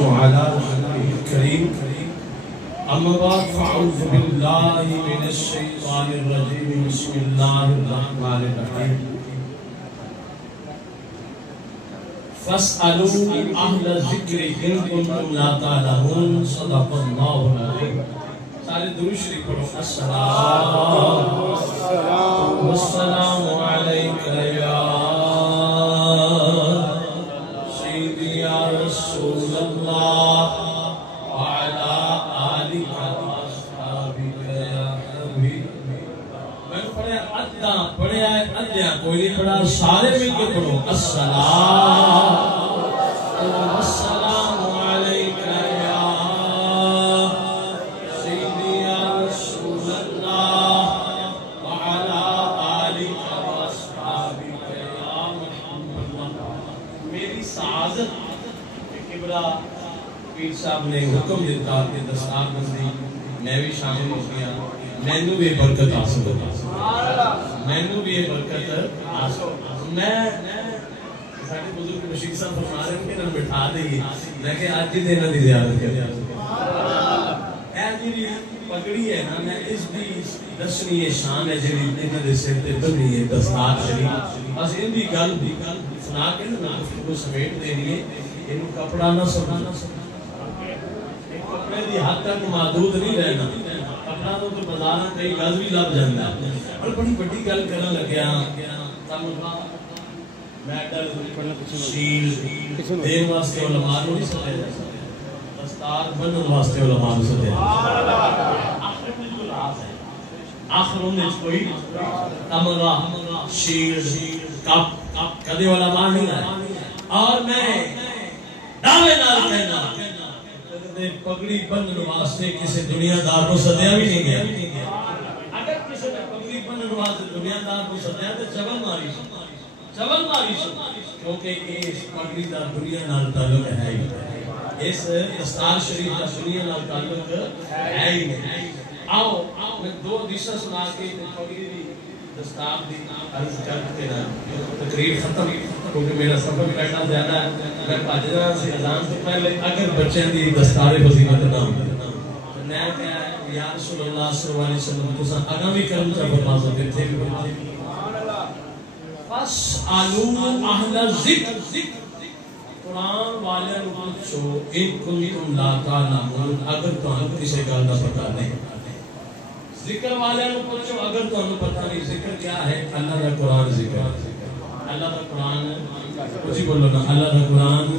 وعلى رسوله الكريم أما بعد فأعوذ بالله من الشيطان الرجيم بسم الله الرحمن الرحيم فاسألوا أهل الذكر إن كنتم لا تعلمون صدق الله العظيم سارے درود شریف پڑھو السلام والسلام علیک یا سیدی یا رسول اللہ وعلا آلک واصحابک یا حبیب میں نے پڑھا ہے ادھا کوئی نہیں پڑھا سارے مل کے پڑھو السلام والسلام علیک یا سیدی یا رسول اللہ وعلا آلک واصحابک یا محمد میری سعادت کبرا پیر صاحب نے حکم دیتا کہ دستار بندی میں بھی شامل ہو گیا میں نے بھی برکت حاصل ہو گیا میں نے بھی برکت حاصل میں ساڑھے بزرگ رشید صاحب فرما رہے ہیں کہ نہ بٹھا دئیے میں کہ آج جی دینا دی زیادت کر اے جی پگڑی ہے نا میں اس بھی دسنی شان ہے جی اتنے دے سکتے بنی ہے دستار شریف بس ان بھی گل سنا کے نا کو سمیٹ دینی ہے ان کپڑا نہ سکھانا کپڑے دی حد تک محدود نہیں رہنا کپڑا تو بازار کئی گز بھی لگ جاتا ہے اور بڑی بڑی گل کرنے لگیا میڈل شیل دین واسطے علماء نہیں سدے دستار بنن واسطے علماء سدے آخر میں کوئی تمغہ شیل کپ کدے علماء نہیں آئے اور میں دعوے نال کہنا پگڑی بنن واسطے کسی دنیا دار کو سدیا بھی نہیں گیا اگر کسی نے پگڑی بنن واسطے دنیا دار کو سدیا تو چبل ماری کیونکہ اس پگڑی دا دنیا نال تعلق ہے ہی اس دستار شریف دا دنیا نال تعلق ہے ہی آؤ میں دو حدیثاں سنا کے پگڑی دی دستار دی عرض کر کے نا تقریر ختم کیونکہ میرا سفر کرنا زیادہ ہے میں پاجدہ سے اذان سے پہلے اگر بچیں دی دستار فضیلت نہ ہوں تو میں کہا ہے یا رسول اللہ صلی اللہ علیہ وسلم تو سن اگا بھی کرم چاہ فرما سکتے تھے بھی فَاسْأَلُوا أَهْلَ الذِّكْرِ قرآن والے رو پوچھو ان کنتم لا تعلمون اگر تو ہم کسی گل دا پتہ نہیں ذکر والے رو پوچھو اگر تو ہم پتہ نہیں ذکر کیا ہے اللہ دا قرآن ذکر اللہ دا قرآن کچھ بولو نا اللہ دا قرآن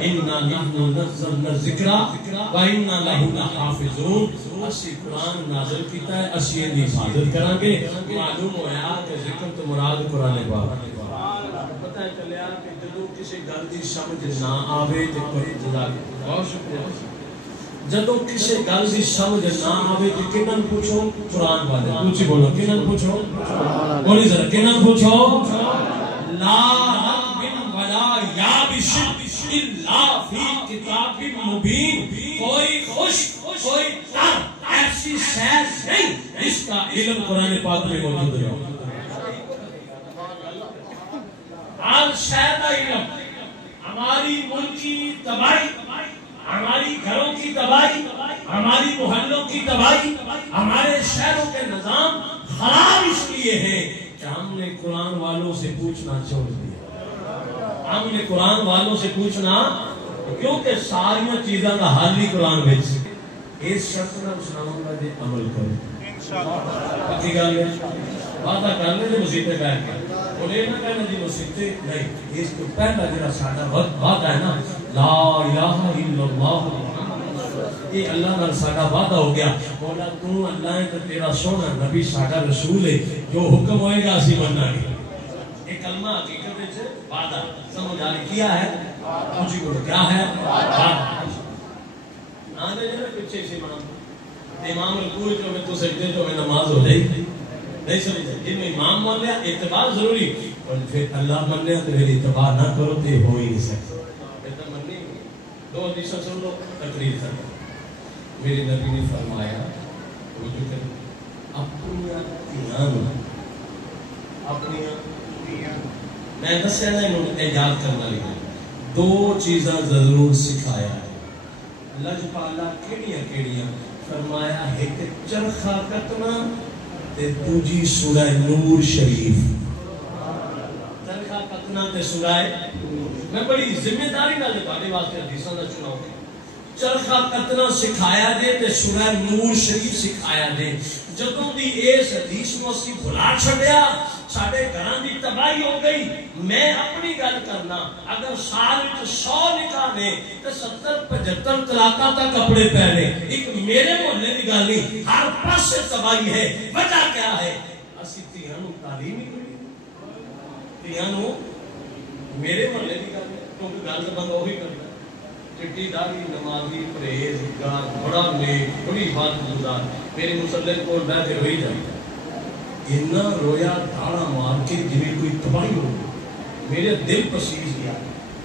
اِنَّا نَحْنُ نَزَّلْنَا الذِّكْرَ وَإِنَّا لَهُ لَحَافِظُونَ اسی قرآن نازل کیتا ہے اسی ان کی حفاظت کریں گے معلوم ہویا کہ ذکر تو مراد قرآن پاک پتہ ہے چلیا کہ جدو کسی گل دی سمجھ نہ آوے تے کوئی جزاک بہت شکریہ جدو کسی گل دی سمجھ نہ آوے تے کنن پوچھو قرآن والے پوچھی بولو کنن پوچھو بولی ذرا کنن پوچھو لا رب ولا یابس الا فی کتاب مبین کوئی خوش کوئی تر ایسی شہر نہیں اس کا علم قرآن پاک میں موجود ہے آل شہر کا علم ہماری ملک کی تباہی ہماری گھروں کی تباہی ہماری محلوں کی تباہی ہمارے شہروں کے نظام خراب اس لیے ہے کہ ہم نے قرآن والوں سے پوچھنا چھوڑ دیا ہم نے قرآن والوں سے پوچھنا کیونکہ ساری چیزاں کا حل ہی قرآن بھیج اس شخص نے اسلام کا دے عمل کرو پکی گل ہے وعدہ کر لے جو مسیطے بیٹھ کے بولے نہ کہنا جی مسیطے نہیں اس کو پہلا جنہا ساڑھا وعدہ ہے نا لا الہ الا اللہ یہ اللہ نال ساڑھا وعدہ ہو گیا بولا تو اللہ ہے تو تیرا سونا نبی ساڑھا رسول ہے جو حکم ہوئے گا اسی بننا ہے ایک کلمہ حقیقت ہے وعدہ سمجھ آلی کیا ہے مجھے بولو کیا ہے وعدہ آنے جنہا پچھے سے مانتا امام الکول جو میں تو سجدے جو میں نماز ہو جائی نہیں سمجھے جن میں امام مان لیا اعتبار ضروری اور پھر اللہ مان لیا تو پھر اعتبار نہ کرو تو ہو ہی نہیں سکتا اعتبار منی دو حدیثہ سن لو تقریر کر میرے نبی نے فرمایا وہ جو کہ اپنی میں دسیا نا انہوں نے ایجاد کرنا لگا دو چیزاں ضرور سکھایا ہے لجپالا کیڑیاں کیڑیاں؟ فرمایا ایک چرخا کتنا تے دوجی سورہ نور شریف. چرخا کتنا تے سورہ میں بڑی ذمہ داری نال تہاڈے واسطے حدیثاں دا چناؤ کیا. چرخا کتنا سکھایا دے تے سورہ نور شریف سکھایا دے. جدوں دی اس حدیث نو اسی بھلا چھڈیا ساڈے گھراں دی تباہی ہو گئی. میں اپنی گل کرنا اگر سال وچ 100 نکاح نے تے 70-75 طلاقاں تک کپڑے پہنے. ایک میرے محلے دی گل نہیں, ہر پاسے تباہی ہے. وجہ کیا ہے؟ اسی تیاں نو تعلیم ہی نہیں. تیاں نو میرے محلے دی گل ہے کیونکہ گل تے بندہ وہی کردا. چٹی داڑھی نمازی پرہیزگار بڑا نیک بڑی بات گزار میرے مسلح کو بیٹھ کے روئی جائے. اتنا رویا دھاڑا مار کے جنہیں کوئی تباہی ہو. میرے دل پسیج گیا,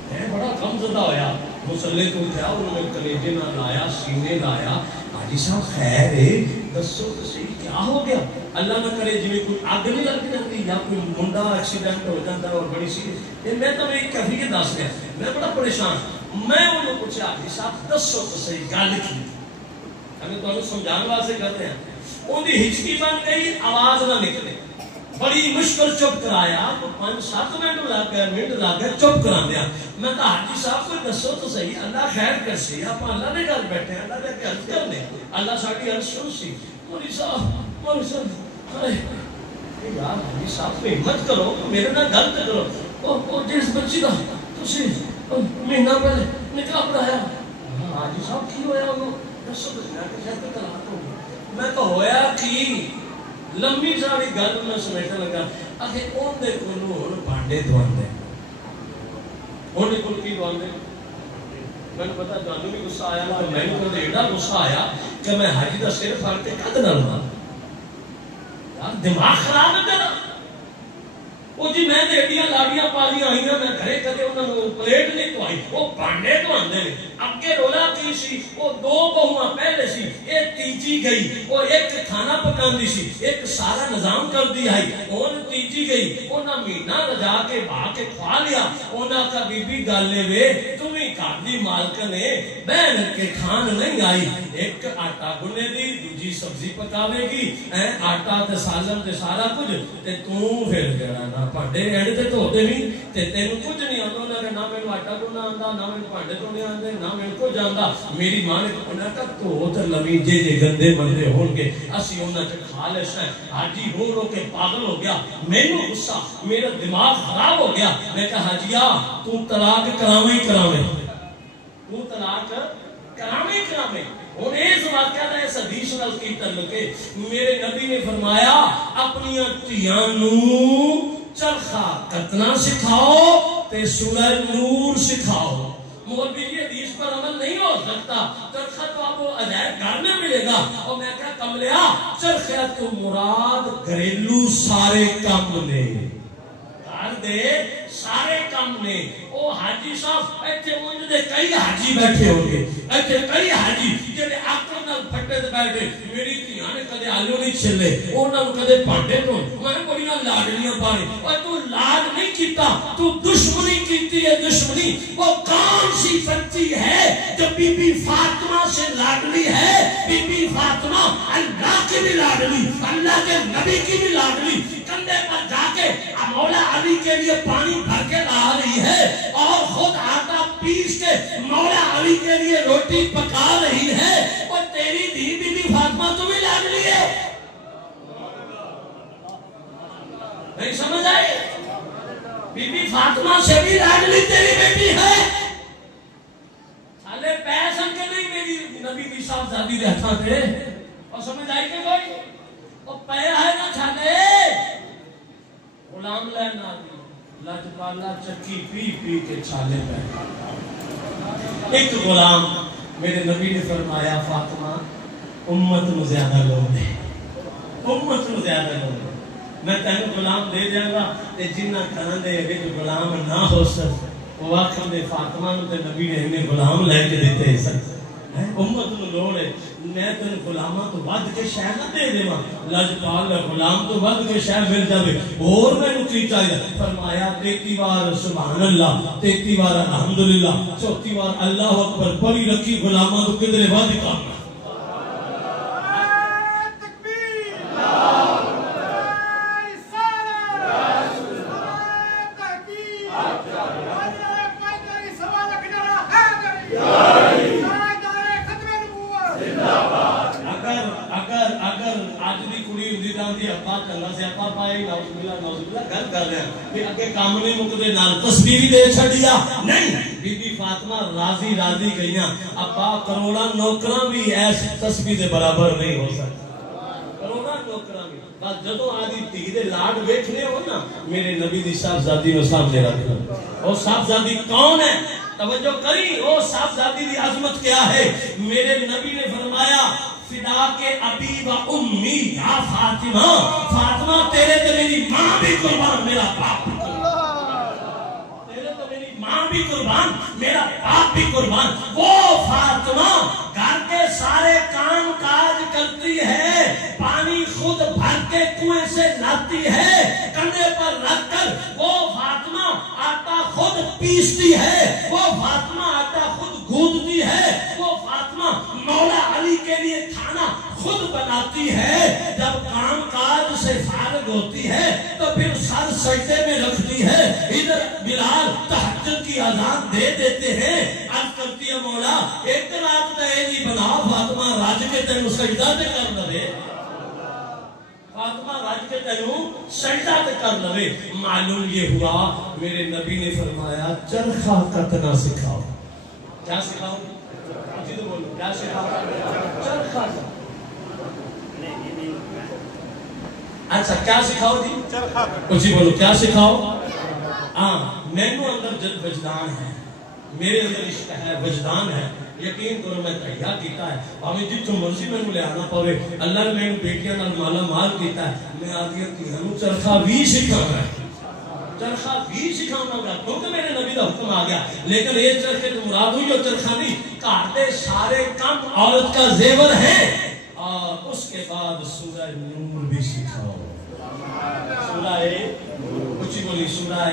میں بڑا غم زدہ ہویا. مسلح کو اٹھایا, انہوں نے کلیجے نہ لایا, سینے لایا. حاجی صاحب خیر ہے, دسو تو صحیح کیا ہو گیا؟ اللہ نہ کرے جنہیں کوئی آگ نہیں لگ جاتی یا کوئی منڈا ایکسیڈنٹ ہو جاتا ہے اور بڑی سی. میں تو ایک کیفیت دس گیا, میں بڑا پریشان. میں انہوں کو پوچھا حاجی صاحب دسو تو صحیح گل کی. ہمیں تو سمجھانے واسطے کرتے ہیں. ان کی ہچکی بن گئی, آواز نہ نکلے. بڑی مشکل چپ کرایا, 5-7 منٹ لگ گئے چپ کرا دیا. میں کہا حاجی صاحب کوئی دسو تو صحیح, اللہ خیر کرسی. آپ اللہ نے گھر بیٹھے ہیں, اللہ نے عرض کرنے, اللہ ساڑی عرض سن سی. مولی صاحب یار حاجی صاحب ہمت کرو, میرے نہ غلط کرو. جس بچی کا تسی مہینہ پہلے نکاح پڑھایا, حاجی صاحب کی ہویا انہوں دسو بچنا کہ شاید طلاق ہو. میں تو ہویا کی لمبی ساری گل میں سمیٹنے لگا. اکھے اون دے کولوں ہن بانڈے دواندے, اون دے کول کی دواندے. میں نے پتا جانو بھی غصہ آیا نا, میں نے کہا ایڈا غصہ آیا کہ میں حاجی دا سر پھاڑ کے کد نہ لواں. یار دماغ خراب ہے تیرا. وہ جی میں تے ایڈیاں لاڑیاں پالیاں آئیاں, میں گھرے کدے انہاں نوں پلیٹ نہیں دوائی, وہ بانڈے دواندے نے. اگے رولا کی سی, وہ 2 بہواں پہلے سی, ایک تیجی گئی, وہ ایک کھانا پکاندی سی, ایک سارا نظام کر دی آئی. اون تیجی گئی, انہاں مہینہ رجا کے بھا کے کھوا لیا. انہاں کا بی بی گل لے وے تمہیں گھر دی مالکن ہے, بہن کے کھان نہیں آئی. ایک آٹا گنے دی, دوجی سبزی پکاوے گی, آٹا تے سالن تے سارا کچھ, تے تو پھر جڑا نا پانڈے ایڈ تے دھو دے وی تے تینوں کچھ نہیں آندا. انہاں نے نہ مینوں آٹا گننا آندا, نہ مینوں پانڈے دھونے آندے, نہ مینوں کچھ آندا. میری ماں نے انہاں کا تو تے لوی جے گندے بندے ہون گے اسی انہاں تے کھا لے سیں. حاجی رو رو کے پاگل ہو گیا. مینوں غصہ, میرا دماغ خراب ہو گیا. میں کہا حاجیا تو طلاق کراویں کراویں, تو طلاق کراویں کراویں. اور اس واقعہ دا اس حدیث نال کی تعلق ہے. میرے نبی نے فرمایا اپنی تیاں نوں چرخا کتنا سکھاؤ تے سورہ نور سکھاؤ. مولوی کی حدیث پر عمل نہیں ہو سکتا. چرخا تو آپ کو عجائب گھر میں ملے گا. اور میں کہا کملیا چرخا تو مراد گھریلو سارے کام نے, گھر دے سارے کام نے. او حاجی صاحب ایتھے اونج دے کئی حاجی بیٹھے ہوں گے, ایتھے کئی حاجی جڑے آکڑ نال پھٹے تے بیٹھے. میری دھیاں نے کدے آلو نہیں چھلے, انہاں نوں کدے پانڈے تو میں بڑیاں لاڈلیاں پانے. اور تو لاڈ نہیں کیتا, تو دشمنی کیتی ہے. دشمنی وہ کون سی بچی ہے جو بی بی فاطمہ سے لاڈلی ہے؟ بی بی فاطمہ اللہ کی بھی لاڈلی, اللہ کے نبی کی بھی لاڈلی. کندھے پر جا کے مولا علی کے لیے پانی بھر کے لا رہی ہے اور خود آٹا پیس کے مولا علی کے لیے روٹی پکا رہی ہے. اور تیری دھی بی بی فاطمہ تو بھی لاڈلی ہے. نہیں سمجھ آئی؟ بی بی فاطمہ سے بھی لاڈلی تیری بیٹی ہے. سالے پیسن کے نہیں میری نبی کی صاحبزادی رہتا تھے. اور سمجھ آئی کہ کوئی وہ پیا ہے نا چھالے غلام لینا لجپالا چکی پی پی کے چھالے پہ. ایک غلام میرے نبی نے فرمایا فاطمہ امت نو زیادہ لوگ دے, امت نو زیادہ لوگ دے. میں تینوں غلام دے دیا گا تے جنہ کھانا دے ایک غلام نہ ہو سکتا وہ آخر دے فاطمہ نو تے نبی نے انہیں غلام لے کے دیتے ہیں. امت نو لوڑ ہے. میں تین غلاماں تو ود کے شے نہ دے دیواں لجپال غلام تو ود کے شے مل جاوے اور مینوں کی چاہیے فرمایا 33 بار سبحان اللہ 33 بار الحمدللہ 34 بار اللہ اکبر پڑھی رکھی غلاماں تو کدھر ود کام تصویری دے چھڑیا نہیں بی بی فاطمہ راضی راضی گئیاں ابا کروڑا نوکراں بھی ایس تسبیح دے برابر نہیں ہو سکتا کروڑا نوکراں بھی بس جدو آدھی تھی دے لاڈ بیٹھنے ہو نا میرے نبی دی صاحبزادی میں سامنے رکھنا وہ صاحبزادی کون ہے توجہ کری وہ صاحبزادی دی عظمت کیا ہے میرے نبی نے فرمایا فدا کے ابی و امی یا فاطمہ فاطمہ تیرے تے میری ماں بھی قربان میرا باپ بھی قربان تیرے تے میری ماں بھی قربان میرا باپ بھی قربان وہ فاطمہ گھر کے سارے کام کاج کرتی ہے پانی خود بھر کے کنویں سے لاتی ہے کندھے پر رکھ کر وہ فاطمہ آٹا خود پیستی ہے وہ فاطمہ آٹا خود گوندتی ہے وہ فاطمہ مولا علی کے لیے کھانا خود بناتی ہے جب کام کاج سے فارغ ہوتی ہے تو پھر سر سجدے میں رکھتی ہے ادھر بلال تہجد کی اذان دے دیتے ہیں عرض کرتی ہے مولا ایک رات تے نہیں بنا فاطمہ راج کے تینوں سجدہ تے کر لے فاطمہ راج کے تینوں سجدہ تے کر لے معلوم یہ ہوا میرے نبی نے فرمایا چرخہ کتنا سکھاؤ کیا سکھاؤ جی تو بولو کیا سکھاؤ چرخہ اچھا کیا سکھاؤ جی کچھ بولو کیا سکھاؤ ہاں مینوں اندر جد وجدان ہے میرے اندر عشق ہے وجدان ہے یقین کرو میں تیار کیتا ہے ہمیں جتوں مرضی میں لے آنا پوے اللہ نے میں بیٹیاں نال مالا مال کیتا ہے میں آدھی ہوں چرخہ بھی سکھاؤں گا چرخہ بھی سکھاؤں گا کیونکہ میرے نبی کا حکم آ گیا لیکن یہ چرخے تو مراد ہوئی اور چرخہ نہیں کارتے سارے کام عورت کا زیور ہے اور اس کے بعد سورہ نور بھی سکھاؤ سورہ کچھ بولی سورہ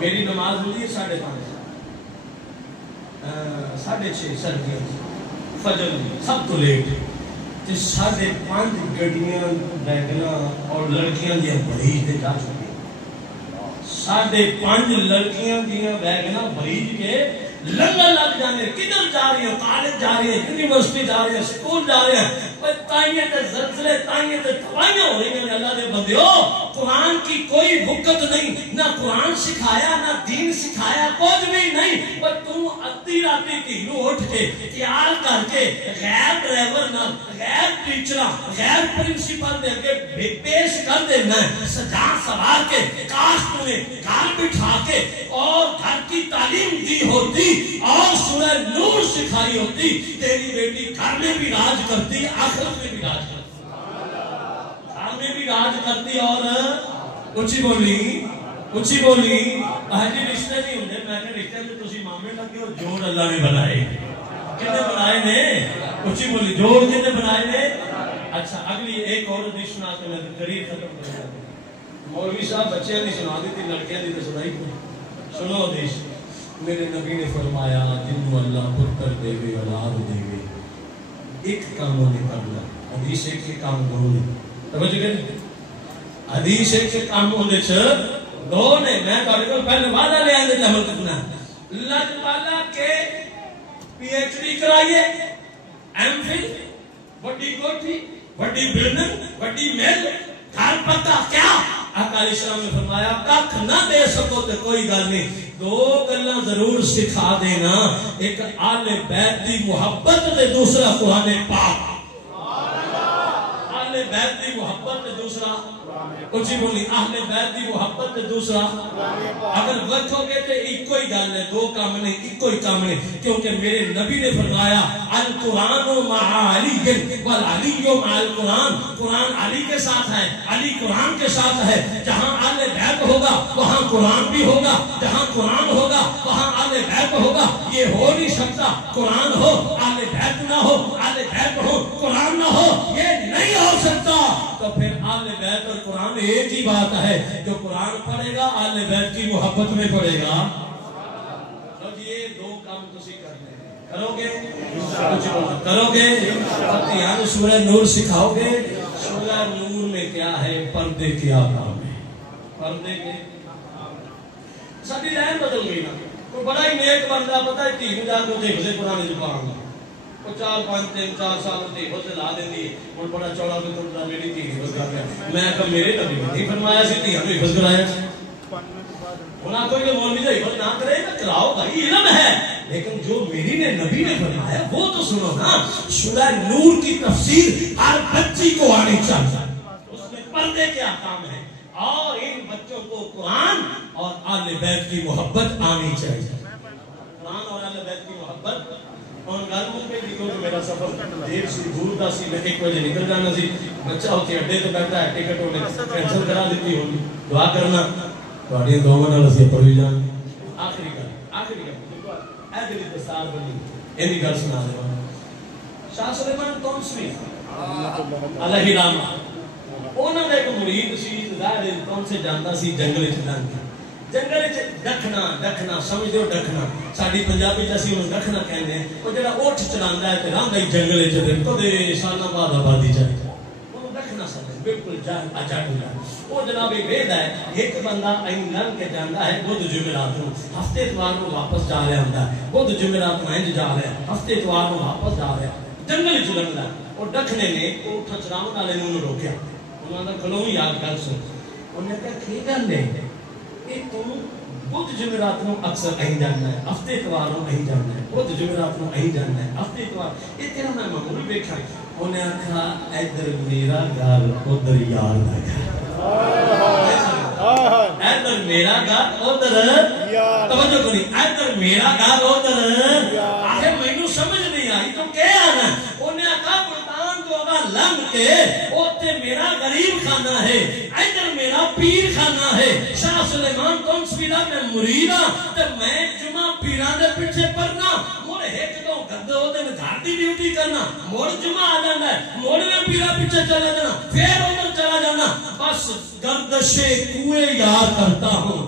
میری نماز ہوئی ہے 5:30 6:30 سردیاں فجر سب تو لیٹ 5:30 گڈیاں ویگنا اور لڑکیاں دیا بریج دے جا چکی 5:30 لڑکیاں دیا ویگنا بریج کے لنگر لگ جانے کدھر جا رہی ہیں کالج جا رہی ہیں یونیورسٹی جا رہی ہیں سکول جا رہے ہیں تائیے تے زلزلے تائیے تے تباہیاں ہو رہی ہیں اللہ دے بندیو قرآن کی کوئی حکت نہیں نہ قرآن سکھایا نہ دین سکھایا کچھ بھی نہیں پر تم ادھی راتی تینوں اٹھ کے تیار کر کے غیر ڈرائیور نہ غیر ٹیچر غیر پرنسپل دے کے پیش کر دینا سجا سوار کے کاش تمہیں گھر بٹھا کے اور گھر کی تعلیم دی ہوتی اور سورہ نور سکھائی ہوتی تیری بیٹی گھر میں بھی راج کرتی آخرت میں بھی راج کرتی گھر میں بھی راج کرتی اور اچھی بولی اہلی رشتے نہیں ہوندے میں کہ رشتے سے تسی مامے لگے اور جوڑ اللہ نے بنائے کتنے بنائے نے اچھی بولی جوڑ کتنے بنائے نے اچھا اگلی ایک اور حدیث سنا کے میں قریب ختم کر دوں مولوی صاحب بچے نہیں سنا دی تھی لڑکیاں دی تو سنائی سنو حدیث میرے نبی نے فرمایا جنو اللہ پتر دے گے اولاد دے گے ایک کام نے کرنا حدیث ایک کے کام دو نے توجہ کریں حدیث ایک کے کام ہونے سے دو نے میں تھوڑے کو پہلے وعدہ لے آنے عمل کرنا لجپالا کے پی ایچ ڈی کرائیے ایم فل بڑی کوٹھی بڑی بلڈنگ بڑی محل گھر پتہ کیا آقا علیہ السلام نے فرمایا ککھ نہ دے سکو تو کوئی گل نہیں دو گلاں ضرور سکھا دینا ایک آل بیت دی محبت تے دوسرا قرآن پاک آل بیت دی محبت تے دوسرا کچھ بولی اہل بیت دی محبت تے دوسرا اگر وچھو گے تے ایک کوئی گل ہے دو کام نہیں ایک کوئی کام نہیں کیونکہ میرے نبی نے فرمایا القرآن مع علی والعلی مع القرآن قرآن علی کے ساتھ ہے علی قرآن کے ساتھ ہے جہاں اہل بیت ہوگا وہاں قرآن بھی ہوگا جہاں قرآن ہوگا وہاں اہل بیت ہوگا یہ ہو نہیں سکتا قرآن ہو اہل بیت نہ ہو اہل بیت ہو قرآن نہ ہو، یہ نہیں ہو سکتا۔ تو پھر آل بیت اور قرآن ایک ہی بات ہے، جو قرآن پڑھے گا آل بیت کی محبت میں پڑھے گا۔ یہ دو کام تسی کرو گے، کرو گے، یعنی سورہ نور سکھاؤ گے۔ سورہ نور میں کیا ہے؟ پردے کیا کام ہے، پردے کے ساری لائن بدل گئی نا۔ تو بڑا ہی نیک بندہ پتہ ہے تھی جا کے حفظ قرآن زبان وہ 4-5-3-4 سال ہوتے حفظ لا دینی اور بڑا چوڑا بھی تھوڑا میری تھی حفظ کر رہا ہے۔ میں کہا میرے نبی نے نہیں فرمایا سی تھی ہمیں حفظ کرایا، انہاں کوئی کہ مولوی جو حفظ نہ کرے گا کراؤ بھائی علم ہے، لیکن جو میری نے نبی نے فرمایا وہ تو سنو نا۔ سورہ نور کی تفسیر ہر بچی کو آنی چاہیے، اس میں پردے کے احکام ہیں اور ان بچوں کو قرآن اور آل بیت کی محبت آنی چاہیے۔ قرآن اور آل بیت کی محبت اور گل مکے دی کہ میرا سفر دیر سی دور دا سی، میں 1 بجے نکل جانا سی، بچہ ہوتے اڈے تو بیٹھا ہے، ٹکٹ انہیں کینسل کرا دیتی ہوگی، دعا کرنا تواڈی دعاواں نال اسی پڑھ بھی جان۔ آخری گل اے دل دستار بنی اینی گل سنا دے شاہ سلیمان تونسوی علیہ رحمہ، انہاں دا ایک مرید سی ظاہر ہے کون سے جاندا سی جنگل وچ لنگ کے، جنگل وچ ڈکھنا سمجھ دو ڈکھنا، ساڈی پنجابی چ اسی اونوں ڈکھنا کہندے ہیں، او جڑا اٹھ چلاندا ہے تے رہندا ہی جنگل وچ تے کدے سالاں بعد آبادی چ اونوں ڈکھنا سمجھ بالکل جان اجاڑ ہو۔ وہ جناب وید ہے ایک بندہ این لنگ کے جاندا ہے بدھ جمعرات نوں، ہفتے اتوار نوں واپس جا رہا ہوندا ہے، بدھ جمعرات نوں انج جا رہا ہے، ہفتے اتوار نوں واپس جا رہا ہے، جنگل وچ لنگدا اور ڈکھنے نے اٹھ چلاون والے نوں روکیا، انہاں دا کلوں ہی یاد گل سن، انہاں نے کہا کی گل ہے اے تو بدھ جمعرات نوں اکثر ایں جانا ہے، ہفتے اتوار نوں ایں جانا ہے، بدھ جمعرات نوں ایں جانا ہے، ہفتے اتوار اے تیرا میں معمول ویکھا۔ انہاں آکھا ادھر میرا گھر ادھر یار دا گھر، ادھر میرا گھر ادھر توجہ کریں، ادھر میرا گھر ادھر آخر مینوں سمجھ نہیں آئی تو کیا آنا۔ انہیں آکھا ملتان تو اگا لنگ کے اوتے میرا غریب خانہ ہے، ادھر میرا پیر خانہ ہے۔ شاہ سلیمان تونسوی دا میں مرید ہاں تے میں جمعہ پیراں دے پیچھے پڑھنا، مڑ ایک دو گھنٹے اودے میں گھر دی ڈیوٹی کرنا، مڑ جمعہ آ جانا ہے، مڑ میں پیراں پیچھے چلا جانا، پھر ادھر چلا جانا، بس گردش کوئے یار کرتا ہوں،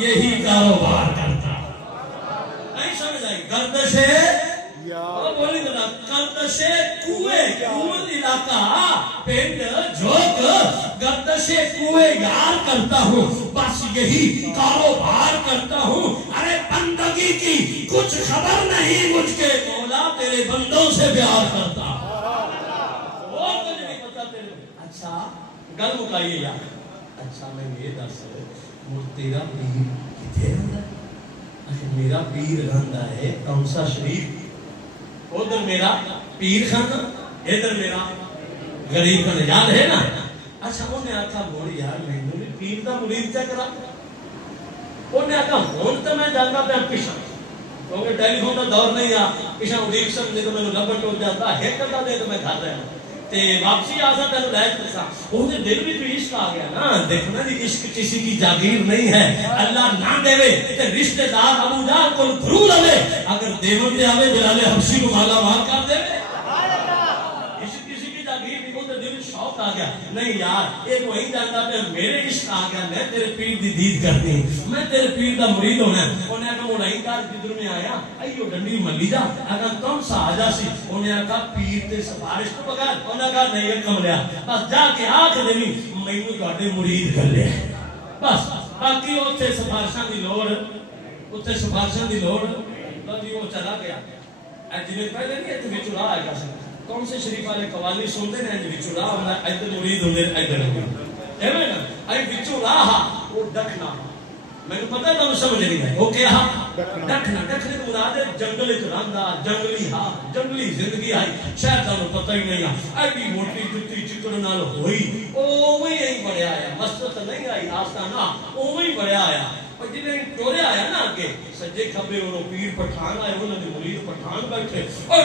یہی کاروبار کرتا ہوں۔ نہیں سمجھ آئی؟ گردش بولی بنا گردش کوئے کون علاقہ پنڈ جھوک، گردش کوئے یار کرتا ہوں، بس یہی کاروبار کرتا ہوں۔ ارے بندگی کی کچھ خبر نہیں مجھ کے مولا، تیرے بندوں سے پیار کرتا اور کچھ نہیں پتا تیرے۔ اچھا گل مکائیے یار، اچھا میں یہ دس تیرا پیر کتنے رہندا ہے؟ میرا پیر رہندا ہے کون سا شریف، ادھر میرا پیر خانہ ادھر میرا غریب خانہ، یاد ہے نا؟ اچھا انہیں آکھا موڑ یار میں نے پیر دا مرید کیا کرا، انہیں آکھا ہون تو میں جانا پہ پیشاں کیونکہ ٹیلی فون کا دور نہیں آ، پیشاں اڑیک سکتے تو میں نے لبن ٹوٹ جاتا ہے، کرتا دے تو میں گھر رہا ہوں تے واپسی آسا تینوں لے چلسا۔ انہیں دل بھی تو عشق آ گیا نا، دیکھنا جی عشق کسی کی جاگیر نہیں ہے، اللہ نہ دے تے رشتہ دار ابو جہل کو گھرو لے، اگر دیون دے آوے بلال حبشی کو مالا مال کر دے، عشق کسی کی جاگیر نہیں، وہ تے دل شوق آ گیا نہیں یار یہ وہی جانتا پہ میرے عشق آ گیا، میں تیرے پیر دی دید کرنی، میں تیرے پیر دا مرید ہونا۔ انہیں کہا موڑائی کار جدر میں آیا ایو ڈنڈی ملی جا، اگر کون سا آ جا سی، انہیں کہا پیر تے سفارش تو بغیر، انہیں کہا نہیں کم لیا، بس جا کے آکھ دینی مینوں تواڈے مرید کر لیا، بس باقی اوتھے سفارشاں دی لوڑ، اوتھے سفارشاں دی لوڑ، جی وہ چلا گیا۔ جنہیں پہلے نہیں ایتھے وچ راہ آئے گا سن، کون سے شریف والے قوالی سنتے ہیں جی وچ راہ ہوندا ادھر مرید ہوندے ادھر ایویں نا، اے وچ راہ وہ ڈکھنا، مینوں پتہ تانوں سمجھ نہیں آئی، وہ کیا ڈکھنا، ڈکھنے تو مراد ہے جنگل وچ رہندا، جنگلی ہاں جنگلی زندگی آئی، شاید تانوں پتہ ہی نہیں آ، ایڈی موٹی جُتی چکڑ نال ہوئی، اوویں ہی بڑھیا آیا، مسجد نہیں آئی آستانہ، اوویں ہی بڑھیا آیا۔ اور جنہیں چورے آیا نا آگے سجے کھبے اور پیر پٹھان آئے، انہوں نے مرید پٹھان بیٹھے اور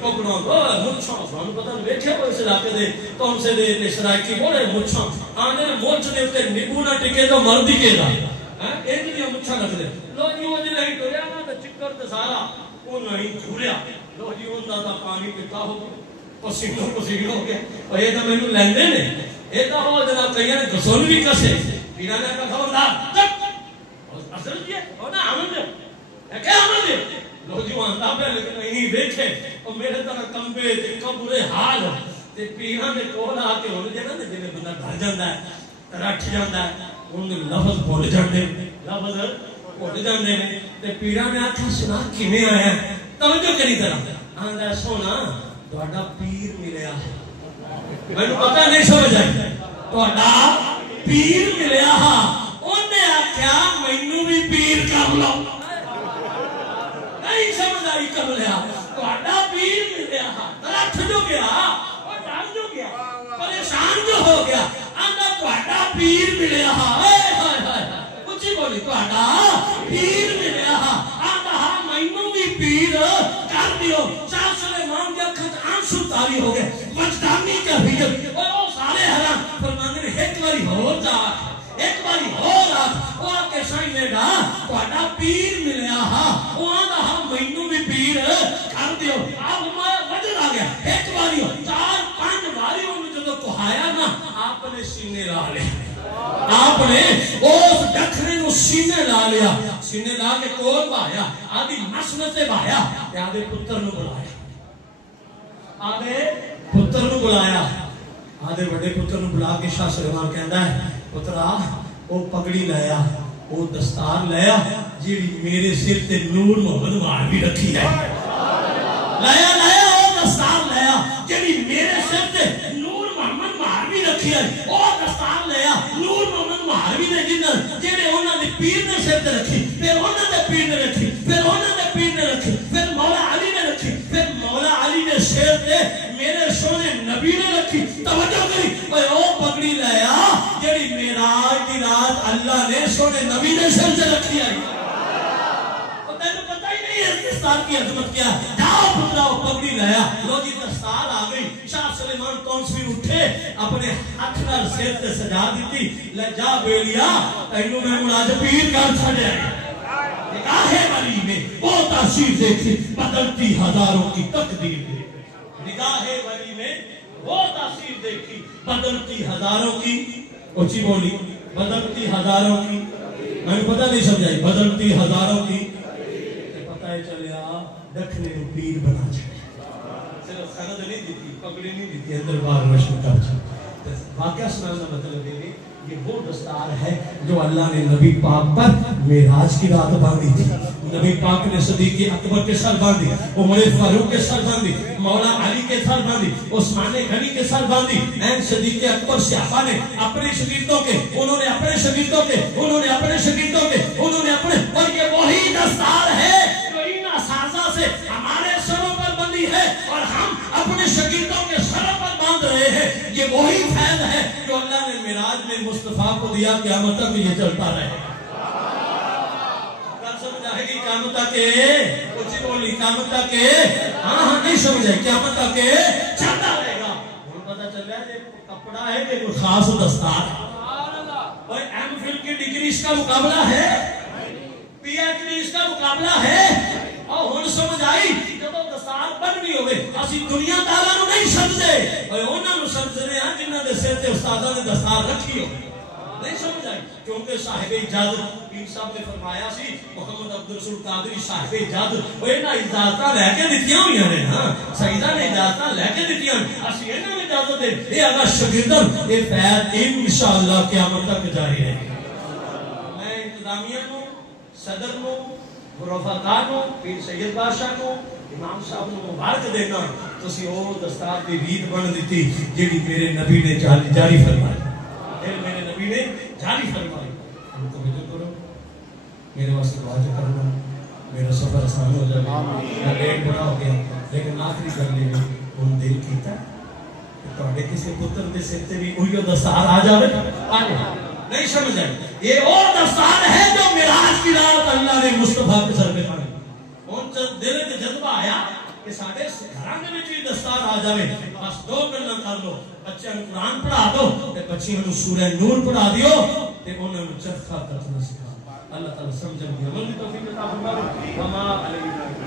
ٹکڑوں مچھاں سانوں پتہ نہیں بیٹھے ہوئے اس علاقے دے کون سے دے سرائکی بولے مچھاں آنے مچھ دے تے نبو نہ ٹکے تو مرد ہی کے دا انج دی مچھاں رکھ دے، لو جی وہ جڑا ہی ٹریا نا تے چکر تے سارا انہاں ہی جھولیا، لو جی اوندا دا پانی پیتا ہو پسینوں پسینوں ہو گیا اور یہ تو مینوں لیندے نے یہ تو وہ جناب کئی نے گسول بھی کسے پیرا نے کہا خبردار اصل کیا اور نہ عمل دے کیا عمل دے نوجوان تابع لیکن نہیں دیکھے اور میرے طرح کمبے تے کبرے حال تے پیرا نے کول آ کے ہن جے نا جے بندہ ڈر جاندا ہے رٹھ جاندا ہے ان لفظ بھول جاندے لفظ بھول جاندے نے تے پیرا نے آکھیا سنا کیویں آیا توجہ کری طرح آندا سونا تہاڈا پیر ملیا مینوں پتہ نہیں سمجھ آئی تہاڈا پیر ملیا اونے آکھیا مینوں بھی پیر کر لو نہیں سمجھ آئی کر لیا تہاڈا پیر ملیا رٹھ جو گیا اور ڈر جو گیا پریشان جو ہو گیا آندا تہاڈا پیر ملیا ہائے ہائے ہائے اچھی بولی تہاڈا پیر ملیا آندا مینوں بھی پیر کر دیو شاہ سلیمان دے اکھاں وچ آنسو تاری ہو گئے وجدانی کیفیت او سارے حیران فرماندے نے ایک باری ہور جا ایک باری ہور او کے سائیں میرا تہاڈا پیر ملیا او آندا مینوں بھی پیر کر دیو اب میں وجد آ گیا ایک باری 4-5 باری انہوں جدو کہایا نا آپ نے سینے لا لیا آپ نے اس ڈکھنے نو سینے لا لیا سینے لا کے کول بایا آدھی مسنتے بایا آدھے پتر نو بلایا آدھے پتر نو بلایا آدھے بڑے پتر نو بلا کے شاہ سلیمان کہندا ہے پترا وہ پگڑی لایا وہ دستار لایا جیڑی میرے سر تے نور محمد مہاروی رکھی ہے لایا لایا وہ دستار لایا جیڑی میرے سر تے نور محمد مہاروی رکھی ہے وہ دستار لایا نور محمد مہاروی نے جنہاں جیڑے انہاں دے پیر نے سر تے رکھی پھر انہاں دے پیر نے رکھی پھر انہاں دے پیر نے رکھی پھر مولا علی نے رکھی پھر مولا علی نے سر تے میرے سونے نبی نے رکھی توجہ کری او پگڑی لایا جیڑی معراج دی رات اللہ نے سونے نبی نے سر سے رکھی ہے اور تینوں پتہ ہی نہیں ہے دستار کی عظمت کیا جاؤ پترا پگڑی لایا لو جی دستار آ گئی شاہ سلیمان تونسوی اٹھے اپنے ہاتھ نال سر تے سجا دیتی لے جا بیلیا تینوں میں مراج پیر کر چھڑیا نگاہ ولی میں وہ تاثیر دیکھی بدلتی ہزاروں کی تقدیر نگاہ ولی میں وہ تاثیر دیکھی بدلتی ہزاروں کی اچھی بولی بدلتی ہزاروں کی میں پتہ نہیں سمجھائی بدلتی ہزاروں کی پتہ ہے چلیا دکھنے کو پیر بنا چھڑے صرف سند نہیں دیتی پگڑی نہیں دیتی اندر بار روشن کر چھڑے واقعہ سنانا مطلب یہ یہ وہ دستار ہے جو اللہ نے نبی پاک پر معراج کی رات باندھی تھی نبی پاک نے صدیق اکبر کے سر باندھی عمر فاروق کے سر باندھی مولا علی کے سر باندھی عثمان غنی کے سر باندھی این صدیق اکبر صحابہ نے اپنے شاگردوں کے انہوں نے اپنے شاگردوں کے انہوں نے اپنے شاگردوں کے انہوں نے اپنے اور یہ وہی دستار ہے جو ان اساتذہ سے ہمارے سروں پر بندھی ہے اور ہم اپنے شاگردوں کے سروں پر باندھ رہے ہیں یہ وہی فیض ہے جو اللہ نے معراج میں مصطفیٰ کو دیا قیامت تک یہ چلتا رہے قیامت تک کچھ بولی قیامت تک ہاں نہیں سمجھے قیامت تک چلتا رہے گا ہم پتہ چل رہا ہے کپڑا ہے کہ کوئی خاص دستار اور ایم فل کی ڈگری اس کا مقابلہ ہے پی ایچ ڈی اس کا مقابلہ ہے اور ہن سمجھ آئی جب دستار بننی ہوئے اسی دنیا داراں نو نہیں سمجھے اور انہاں نو سمجھنے ہیں جنہاں دے سر تے استاداں نے دستار رکھی ہو نہیں سمجھ آئی کیونکہ صاحب اجازت پیر صاحب نے فرمایا سی محمد عبدالرسول قادری صاحب اجازت وہ انہاں اجازتاں لے کے دتیاں ہوئیاں نے ہاں سیدہ نے اجازتاں لے کے دتیاں اسی انہاں نوں اجازت دے اے اگر شاگردن اے فیض انشاءاللہ قیامت تک جاری رہے گا میں انتظامیہ نو صدر نو رفقا نو پیر سید بادشاہ نو امام صاحب نو مبارک دینا تسی او دستار دی رید بن دیتی جیڑی میرے نبی نے جاری فرمائی میرے نبی نے جاری فرمائی ان کو بجر کرو میرے واسطے دعا کرنا میرا سفر آسان ہو جائے میں لیٹ بڑا ہو گیا لیکن آخری کرنے میں ان دل کیتا کہ کسی پتر دے سکتے بھی اوہی دستار آ جاوے نہیں سمجھ آئے یہ وہ دستار ہے جو معراج کی رات اللہ نے مصطفیٰ کے سر پہ پڑی ان دل میں جذبہ آیا کہ ساڑھے گھرانے میں بھی دستار آ جاوے بس دو کرنا کر لو بچے ان قرآن پڑھا دو تے بچے ان سورہ نور پڑھا دیو تے انہوں نے چرخہ تک نہ سکھا اللہ تعالیٰ سمجھا دیا عمل کی توفیق عطا فرمائے وما علیہ